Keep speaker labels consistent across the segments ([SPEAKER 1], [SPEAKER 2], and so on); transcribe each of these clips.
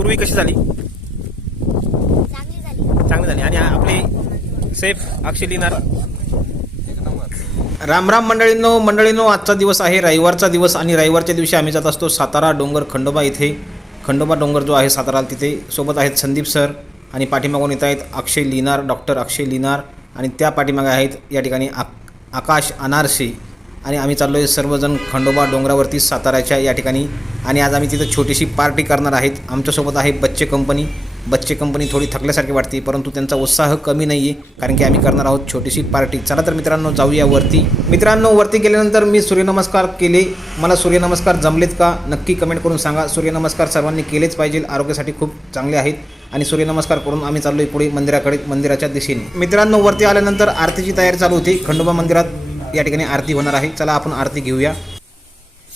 [SPEAKER 1] पूर्वी कशी झाली?
[SPEAKER 2] चांगली झाली.
[SPEAKER 1] आणि आपले सेफ अक्षय लिहिणार राम राम मंडळींनो मंडळींनो आजचा दिवस आहे. रविवारचा दिवस आणि रविवारच्या दिवशी आम्ही जात असतो सातारा डोंगर खंडोबा इथे. खंडोबा डोंगर जो आहे सातारा तिथे. सोबत आहेत संदीप सर आणि पाठीमागून येत आहेत अक्षय लिनार डॉक्टर अक्षय लिनार. आणि त्या पाठीमागे आहेत या ठिकाणी आक आकाश अनारसे. आणि आम्ही चाललो आहे सर्वजण खंडोबा डोंगरावरती साताऱ्याच्या या ठिकाणी. आणि आज आम्ही तिथं छोटीशी पार्टी करणार आहेत. आमच्यासोबत आहे बच्चे कंपनी. बच्चे कंपनी थोडी थकल्यासारखी वाटते परंतु त्यांचा उत्साह कमी नाही आहे कारण की आम्ही करणार आहोत छोटीशी पार्टी. चला तर मित्रांनो जाऊया वरती. मित्रांनो वरती गेल्यानंतर मी सूर्यनमस्कार केले. मला सूर्यनमस्कार जमलेत का? नक्की कमेंट करून सांगा. सूर्यनमस्कार सर्वांनी केलेच पाहिजे. आरोग्यासाठी खूप चांगले आहेत. आणि सूर्यनमस्कार करून आम्ही चाललोय पुढे मंदिराकडे मंदिराच्या दिशेने. मित्रांनो वरती आल्यानंतर आरतीची तयारी चालू होती. खंडोबा मंदिरात या ठिकाणी आरती होणार आहे चला आपण आरती घेऊया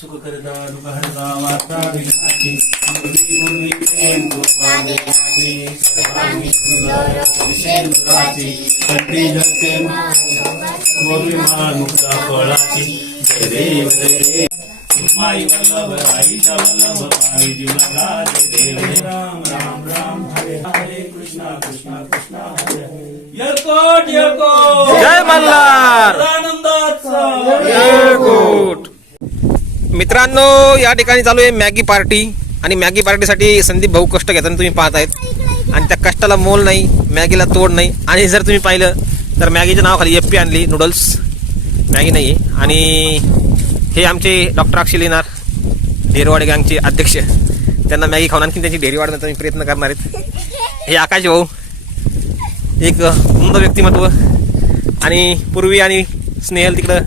[SPEAKER 3] सुखकर्ता दुःखहर्ता वार्ता विघ्नाची पूर्वी पूर्वी प्रेम गोपाले राजे सर्वांनी सुंदर विषय दुःखाची कंठी जगते गोपी मुक्ता फळाची जय देव जय देव माई वल्लभ आईच्या वल्लभ पाणी जीवनाला जय देव जय राम राम राम हरे हरे कृष्णा कृष्णा कृष्णा हरे हरे यरकोट यरकोट
[SPEAKER 1] जय मल्हार! मित्रांनो या ठिकाणी चालू आहे मॅगी पार्टी. आणि मॅगी पार्टीसाठी संदीप भाऊ कष्ट घेताना तुम्ही पाहत आहेत आणि त्या कष्टाला मोल नाही मॅगीला तोड नाही. आणि जर तुम्ही पाहिलं तर मॅगीच्या नावाखाली एफ पी आणली नूडल्स. मॅगी नाही. आहे आणि हे आमचे डॉक्टर अक्षय लिनार ढेरवाडे गँगचे अध्यक्ष. त्यांना मॅगी खाऊन आणखी त्यांची ढेरी वाढण्याचा मी प्रयत्न करणार आहेत. हे आकाश भाऊ एक उमद व्यक्तिमत्व. आणि पूर्वी आणि स्नेहल तिकडं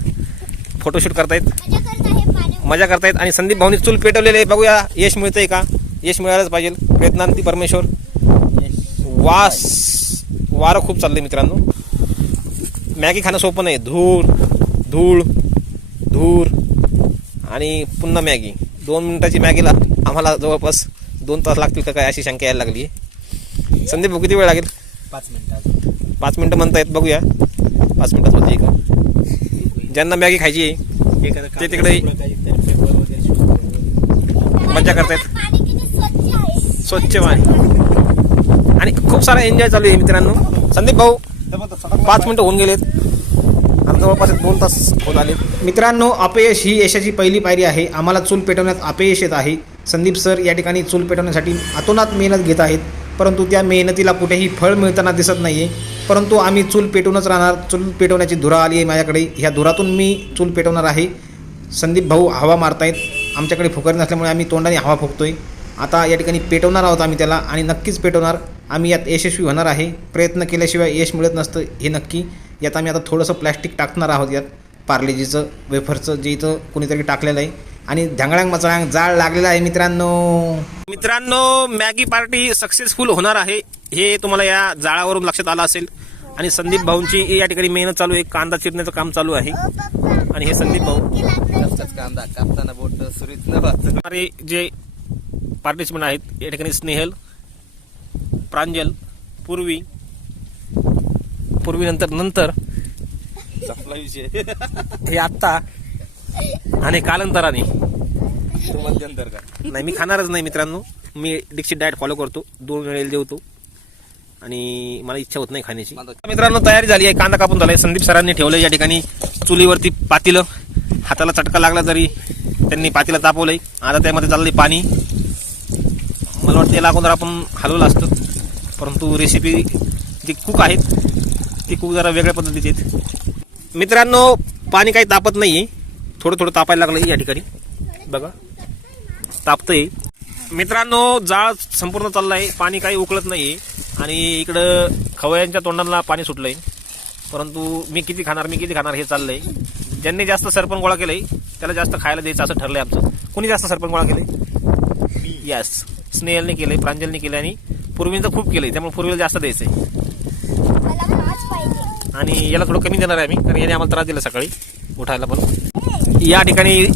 [SPEAKER 1] फोटोशूट करतायत.
[SPEAKER 2] मजा करत आहे पाणी
[SPEAKER 1] मजा करतायत. आणि संदीप भाऊनी चूल पेटवलेले आहे. बघूया यश मिळतंय का? यश मिळायलाच पाहिजे. प्रयत्नांती परमेश्वर. वास. वारं खूप चाललंय मित्रांनो. मॅगी खाणं सोपं नाही. धूळ धूळ धूर आणि पुन्हा मॅगी. दोन मिनिटाची मॅगीला आम्हाला जवळपास दोन तास लागतील का काय अशी शंका यायला लागली. आहे संदीप किती वेळ लागेल?
[SPEAKER 4] पाच मिनिटात
[SPEAKER 1] पाच मिनटं म्हणतायत. बघूया. पाच मिनटात होते का? ज्यांना मॅगी खायची आहे ते तिकडे मजा करतायत.
[SPEAKER 2] स्वच्छ
[SPEAKER 1] पाणी आणि खूप सारा एन्जॉय चालू आहे मित्रांनो. संदीप भाऊ पाच मिनिटं होऊन गेलेत. आणि जवळपास दोन तास होत आले मित्रांनो अपयश ही यशाची पहिली पायरी आहे. आम्हाला चूल पेटवण्यात अपयश येत आहे. संदीप सर या ठिकाणी चूल पेटवण्यासाठी अतोनात मेहनत घेत आहेत. परंतु त्या मेहनतीला कुठेही फळ मिळताना दिसत नाही आहे परंतु आम्ही चूल पेटवूनच राहणार. चूल पेटवण्याची धुरा आली आहे माझ्याकडे. ह्या धुरातून मी चूल पेटवणार आहे. संदीप भाऊ हवा मारतायत. आमच्याकडे फुकरी नसल्यामुळे आम्ही तोंडाने हवा फुकतोय. आता या ठिकाणी पेटवणार आहोत आम्ही त्याला आणि नक्कीच पेटवणार. आम्ही यात यशस्वी होणार आहे. प्रयत्न केल्याशिवाय यश मिळत नसतं हे नक्की. यात आम्ही आता थोडंसं प्लॅस्टिक टाकणार आहोत यात. पार्लेजीचं वेफरचं जे इथं कोणीतरी टाकलेलं आहे. आणि ढांगळांग मचाळांग जाळ लागलेला आहे मित्रांनो. मित्रांनो मॅगी पार्टी सक्सेसफुल होणार आहे हे तुम्हाला या जाळावरून लक्षात आलं असेल. आणि संदीप भाऊंची या ठिकाणी मेहनत चालू आहे कांदा चिरण्याचं काम चालू आहे. आणि हे संदीप भाऊ.
[SPEAKER 4] कांदा कापताना बोट सुरीत
[SPEAKER 1] जे पार्टिसिपंट आहेत या ठिकाणी स्नेहल प्रांजल पूर्वी पूर्वीनंतर नंतर
[SPEAKER 4] विषय.
[SPEAKER 1] हे आत्ता आणि कालांतराने.
[SPEAKER 4] मध्यंतर का
[SPEAKER 1] नाही मी खाणारच नाही मित्रांनो. मी डिक्सिट डाएट फॉलो करतो. दोन वेळेला जेवतो. आणि मला इच्छा होत नाही खाण्याची. मित्रांनो तयारी झाली आहे. कांदा कापून झालाय. संदीप सरांनी ठेवलं या ठिकाणी. चुलीवरती पातीलं. हाताला चटका लागला तरी त्यांनी पातीला तापवलंय. आता त्यामध्ये चाललंय पाणी. मला वाटतं याला अगोदर आपण हलवलं असतं. परंतु रेसिपी जी कुक आहेत ती कुक जरा वेगळ्या पद्धतीची आहेत. मित्रांनो पाणी काही तापत नाही आहे थोडं थोडं तापायला लागलं या ठिकाणी. बघा. तापतंय. मित्रांनो जाळ संपूर्ण चाललाय. पाणी काही उकळत नाही आणि इकडं खवयांच्या तोंडाला पाणी सुटलंय. परंतु मी किती खाणार मी किती खाणार हे चाललंय. ज्यांनी जास्त सरपण गोळा केलंय त्याला जास्त खायला द्यायचं असं ठरलंय आमचं. कोणी जास्त सरपण गोळा केलंय? यस स्नेहलने केलंय प्रांजलने केलंय आणि पूर्वीचं खूप केलंय. त्यामुळे पूर्वीला जास्त द्यायचंय.
[SPEAKER 2] मला पाच पाहिजे.
[SPEAKER 1] आणि याला थोडं कमी देणार आहे आम्ही कारण याने आम्हाला त्रास दिला सकाळी. उठायला पण. या ठिकाणी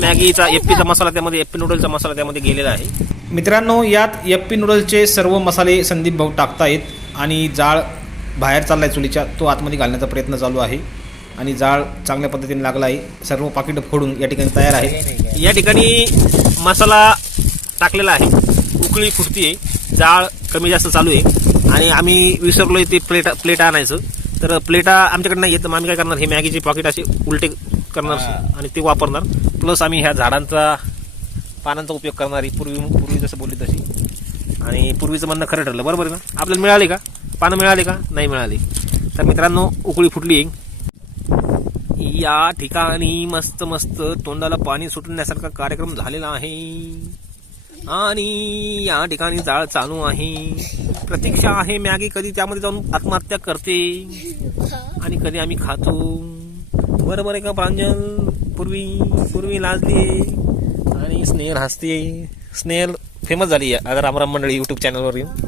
[SPEAKER 1] मॅगीचा एप्पीचा मसाला त्यामध्ये एप्पी नूडलचा मसाला त्यामध्ये गेलेला आहे. मित्रांनो यात एप्पी नूडलचे सर्व मसाले संदीप भाऊ टाकतायत आणि जाळ बाहेर चाललाय चुलीच्या तो आतमध्ये घालण्याचा प्रयत्न चालू आहे. आणि जाळ चांगल्या पद्धतीने लागला आहे सर्व पाकिटं फोडून या ठिकाणी तयार आहे या ठिकाणी मसाला टाकलेला आहे. उकळी फुटतीये. जाळ कमी जास्त चालू आहे. आणि आम्ही विसरलोय ते प्लेट प्लेट आणायचं. तर प्लेटा आमच्याकडे नाही येत. तर मग आम्ही काय करणार? हे मॅगीचे पॉकेट असे उलटे करणार आणि ते वापरणार. प्लस आम्ही ह्या झाडांचा पानांचा उपयोग करणारी. पूर्वी पूर्वी जसं बोलली तशी. आणि पूर्वीचं म्हणणं खरं ठरलं. बरोबर आहे ना आपल्याला मिळाले का? पानं मिळाले का? नाही मिळाले. तर मित्रांनो उकळी फुटली या ठिकाणी मस्त मस्त तोंडाला पाणी सुटण्यासारखा कार्यक्रम झालेला आहे. आणि या ठिकाणी जाळ चालू आहे. प्रतीक्षा आहे मॅगी कधी त्यामध्ये जाऊन आत्महत्या करते. आणि कधी आम्ही खातो. बरोबर आहे का प्रांजल? पूर्वी पूर्वी लाजली. आणि स्नेहल हसते. स्नेहल फेमस झाली आहे. आता रामराम मंडळी युट्यूब चॅनलवर येऊन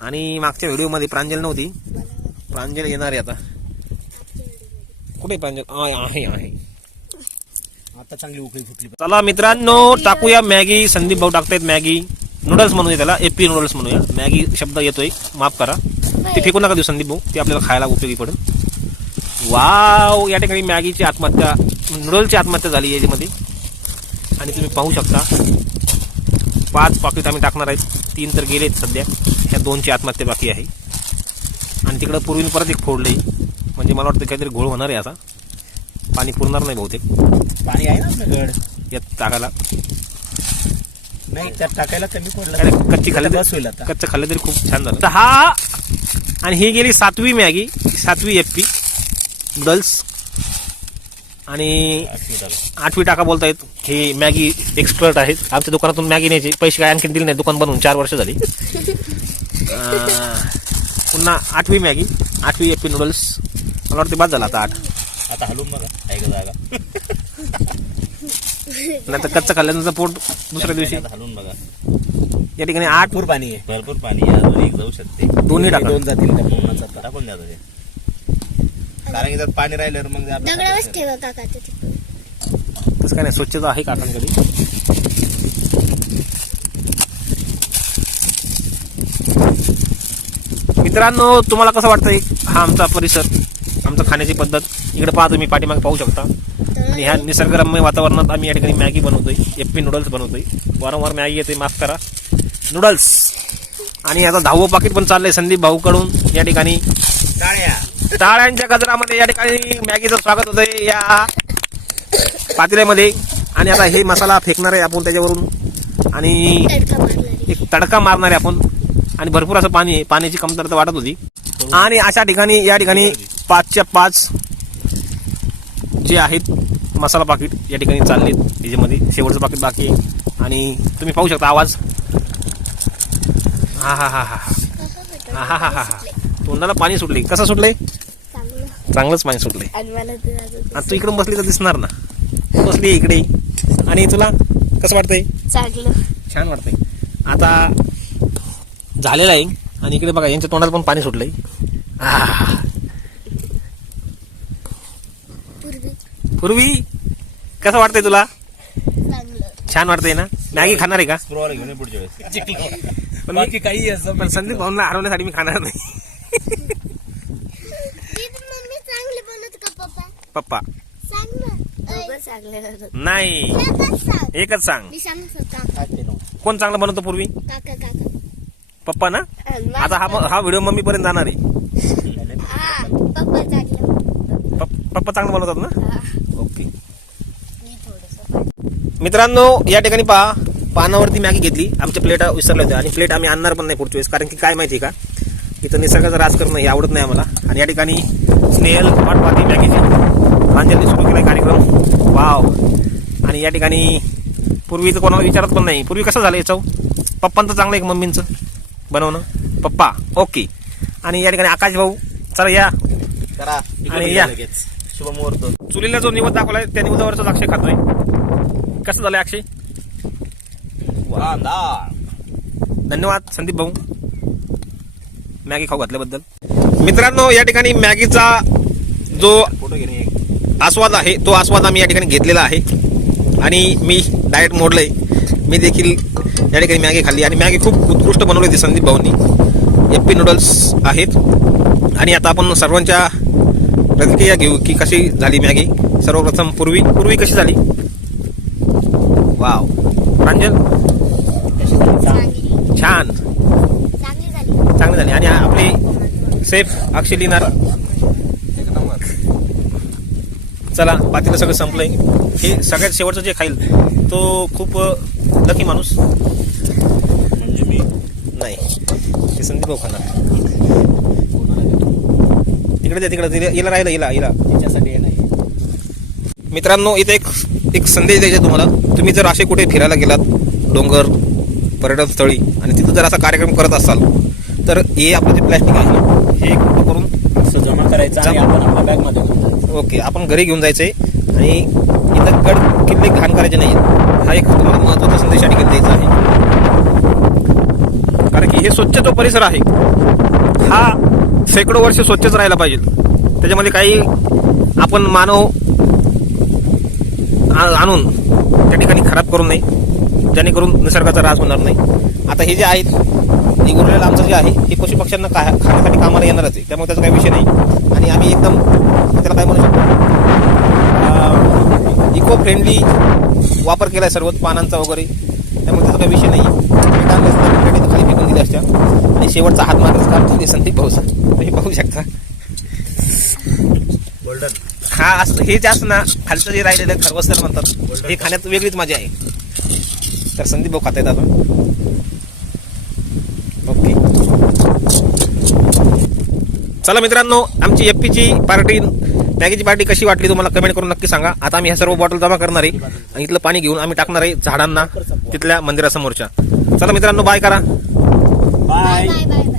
[SPEAKER 1] आणि मागच्या व्हिडिओमध्ये प्रांजल नव्हती. प्रांजल येणार आहे आता. कुठे प्रांजल? आहे आहे आहे.
[SPEAKER 3] आता चांगली उकळी फुटली
[SPEAKER 1] चला मित्रांनो टाकूया मॅगी. संदीप भाऊ टाकतायत मॅगी. नूडल्स म्हणूया त्याला एपी नूडल्स म्हणूया. मॅगी शब्द येतोय माफ करा. ते फेकू नका देऊ संदीप भाऊ ते आपल्याला खायला उपयोगी पडेल. वाव या ठिकाणी मॅगीची आत्महत्या नूडल्सची आत्महत्या झाली याच्यामध्ये. आणि तुम्ही पाहू शकता पाच पाकिट आम्ही टाकणार आहेत. तीन तर गेलेत सध्या. ह्या दोनची आत्महत्या बाकी आहे. आणि तिकडं पूर्वी परत एक फोडले म्हणजे मला वाटतं काहीतरी घोळ होणार आहे आता. पाणी पुरणार नाही बहुतेक.
[SPEAKER 3] पाणी आहे ना आपल्याकडे
[SPEAKER 1] यात टाकायला.
[SPEAKER 3] नाही त्यात टाकायला कमी पडलं.
[SPEAKER 1] कच्ची खाल्ली
[SPEAKER 3] बस होईल आता.
[SPEAKER 1] कच्चं खाल्लं तरी खूप छान झालं. तर हा आणि ही गेली सातवी मॅगी सातवी एफ पी नूडल्स आणि आठवी टाका बोलतायत. हे मॅगी एक्सपर्ट आहेत. आमच्या दुकानातून मॅगी न्यायचे. पैसे काय आणखी दिले नाही दुकान बनवून चार वर्ष झाली. अं, पुन्हा आठवी मॅगी आठवी एफ पी नूडल्स मला वाटते बाद झाला आता आठ.
[SPEAKER 3] आता हलवून बघा आहे का जागा?
[SPEAKER 1] नाही तर कच्चं खाल्ल्यानंतर पोट दुसऱ्या दिवशी.
[SPEAKER 3] आता हलवून बघा.
[SPEAKER 1] या ठिकाणी आठ
[SPEAKER 3] भरपूर पाणी आहे. भरपूर पाणी आहे अजून एक जाऊ शकते.
[SPEAKER 1] दोन्ही टाका.
[SPEAKER 3] दोन जातील त्या पूर्णाचा टाकून द्या ते. कारण की त्यात पाणी राहिल्यावर मग ते आपलं
[SPEAKER 2] दगडावरच ठेवा काका ते तिकडे.
[SPEAKER 1] तसं काय नाही स्वच्छता आहे काकांकडे मित्रांनो तुम्हाला कसं वाटतंय हा आमचा परिसर? आमचा खाण्याची पद्धत. इकडे पहा तुम्ही पाठीमागे पाहू शकता. आणि ह्या निसर्गरम्य वातावरणात आम्ही या ठिकाणी मॅगी बनवतोय एप्पी नूडल्स बनवतोय. वारंवार मॅगी येते माफ करा. नूडल्स. आणि आता दहावं पाकिट पण चाललंय संदीप भाऊकडून या ठिकाणी.
[SPEAKER 3] टाळ्या.
[SPEAKER 1] टाळ्यांच्या गजरामध्ये या ठिकाणी मॅगीचं स्वागत होतंय या पातेल्यामध्ये. आणि आता हे मसाला फेकणार आहे आपण त्याच्यावरून. आणि एक तडका मारणार आहे आपण. आणि भरपूर असं पाणी आहे पाण्याची कमतरता वाटत होती. आणि अशा ठिकाणी या ठिकाणी पाचच्या पाच जे आहेत मसाला पाकिट या ठिकाणी चाललेत. त्याच्यामध्ये शेवटचं पाकिट बाकी आहे. आणि तुम्ही पाहू शकता आवाज. हा हा हा हा हा. हा हा हा हा तोंडाला पाणी सुटले कसं सुटलंय?
[SPEAKER 2] चांगलं
[SPEAKER 1] चांगलंच पाणी सुटलंय.
[SPEAKER 2] आणि ते
[SPEAKER 1] इकडून बसली तर दिसणार ना. बसली इकडे. आणि तुला कसं वाटतंय? छान वाटतंय. आता झालेलं आहे. आणि इकडे बघा यांच्या तोंडात पण पाणी सुटलंय आह.
[SPEAKER 2] पूर्वी
[SPEAKER 1] पूर्वी कसं वाटतंय तुला?
[SPEAKER 2] चांगलं.
[SPEAKER 1] छान वाटतंय ना? मॅगी खाणार आहे का?
[SPEAKER 3] स्क्रोवर घेऊन ये पुढच्या वेळेस.
[SPEAKER 1] पण
[SPEAKER 3] बाकी
[SPEAKER 1] मी
[SPEAKER 3] काही असं
[SPEAKER 1] पण संदीप भाऊंना हरवण्यासाठी मी खाणार नाही.
[SPEAKER 2] दीदी मम्मी चांगले बनवत का पप्पा?
[SPEAKER 1] पप्पा.
[SPEAKER 2] सांग ना. चांगले
[SPEAKER 1] नाही.
[SPEAKER 2] सांग.
[SPEAKER 1] एकच सांग.
[SPEAKER 2] मी सांगू शकता
[SPEAKER 1] कोण चांगलं बनवतो पूर्वी?
[SPEAKER 2] काका काका.
[SPEAKER 1] पप्पा ना? आता हा हा व्हिडिओ मम्मी पर्यंत जाणार आहे
[SPEAKER 2] हा पप्पा चांगलं
[SPEAKER 1] पप- पप्पा चांगलं बनवतात ना. ओके. मित्रांनो या ठिकाणी पहा पानावरती मॅगी घेतली. आमच्या प्लेटा विसरल्या होत्या आणि प्लेट आम्ही आणणार पण नाही पुढच्या वेळेस कारण की काय माहिती आहे का? इथं निसर्गाचं राज करणं हे आवडत नाही आम्हाला. आणि या ठिकाणी स्नेहल पाहते मॅगीची. प्रांजलने सुरू केला कार्यक्रम. वाव. आणि या ठिकाणी पूर्वी तर कोणाला विचारत पण नाही. पूर्वी कसं झालं याचं पप्पांचं चांगलं आहे का मम्मींचं? बनवणं पप्पा ओके. आणि या ठिकाणी आकाश भाऊ चला या.
[SPEAKER 3] करा.
[SPEAKER 1] आणि या.
[SPEAKER 3] लगेच शुभ मुहूर्त
[SPEAKER 1] चुलीला जो निवड दाखवलाय त्या निवदावरच अक्षय खातोय. कसं झालंय अक्षय धन्यवाद संदीप भाऊ. मॅगी खाऊ घातल्याबद्दल. मित्रांनो या ठिकाणी मॅगीचा जो
[SPEAKER 3] फोटो घेणे.
[SPEAKER 1] आस्वाद आहे तो आस्वाद आम्ही या ठिकाणी घेतलेला आहे. आणि मी डाएट मोडलंय. मी देखील या ठिकाणी मॅगी खाल्ली. आणि मॅगी खूप उत्कृष्ट बनवली होती संदीप भाऊंनी. एप्पी नूडल्स आहेत. आणि आता आपण सर्वांच्या प्रतिक्रिया घेऊ की कशी झाली मॅगी? सर्वप्रथम पूर्वी पूर्वी कशी झाली? वाव. प्रांजल? छान. चांगली झाली.
[SPEAKER 4] आणि आपली सेफ अक्षली लिहिणार.
[SPEAKER 1] चला बाकीचं सगळं संपलंय. हे सगळ्यात शेवटचं जे खाईल तो खूप लकी माणूस.
[SPEAKER 3] म्हणजे मी?
[SPEAKER 1] नाही. ते संदीप खाणार. तिकडे द्या तिकडे हिला राहिलं हिला हिला
[SPEAKER 3] त्याच्यासाठी नाही
[SPEAKER 1] मित्रांनो इथे एक एक संदेश द्यायचा आहे तुम्हाला. तुम्ही जर असे कुठे फिरायला गेलात डोंगर पर्यटन स्थळी आणि तिथं जर असा कार्यक्रम करत असाल तर हे आपलं जे प्लॅस्टिक आहे ना हे कुठं करून?
[SPEAKER 3] जमा करायचं आणि. आपण आपल्या बॅगमध्ये घेऊन जायचं.
[SPEAKER 1] ओके आपण घरी घेऊन जायचंय. आणि इथं गड किल्ले घाण करायचे नाहीत. हा एक तुम्हाला महत्त्वाचा संदेश ठिकाणी द्यायचा आहे. कारण की हे स्वच्छ जो परिसर आहे. हा शेकडो वर्ष स्वच्छच राहायला पाहिजे. त्याच्यामध्ये काही आपण मानव आणून त्या ठिकाणी खराब करू नये जेणेकरून निसर्गाचा ऱ्हास होणार नाही. आता हे जे आहेत हे आमचं जे आहे हे पशु पक्ष्यांना का खाण्यासाठी कामाला येणारच आहे. त्यामुळे त्याचा काही विषय नाही. आणि आम्ही एकदम त्याला काय म्हणू शकतो? इको फ्रेंडली वापर केलाय सर्व पानांचा वगैरे. त्यामुळे त्याचा काही विषय नाही. दिल्या असत्या आणि शेवटचा हात मारच काम झाले संदीप भाऊचा तुम्ही पाहू शकता.
[SPEAKER 3] गोल्डन
[SPEAKER 1] हा असं हे जे असतं ना खालचं जे राहिलेलं खरवस्तर म्हणतात हे खाण्यात वेगळीच मजा आहे. तर संदीप भाऊ खाता येतात ओके. चला मित्रांनो आमची एफ पीची पार्टी मॅगीची पार्टी कशी वाटली तुम्हाला कमेंट करून नक्की सांगा. आता आम्ही ह्या सर्व बॉटल जमा करणार आहे. आणि इथलं पाणी घेऊन आम्ही टाकणार आहे झाडांना तिथल्या मंदिरासमोरच्या. चला मित्रांनो बाय करा.
[SPEAKER 3] Bye
[SPEAKER 2] bye bye bye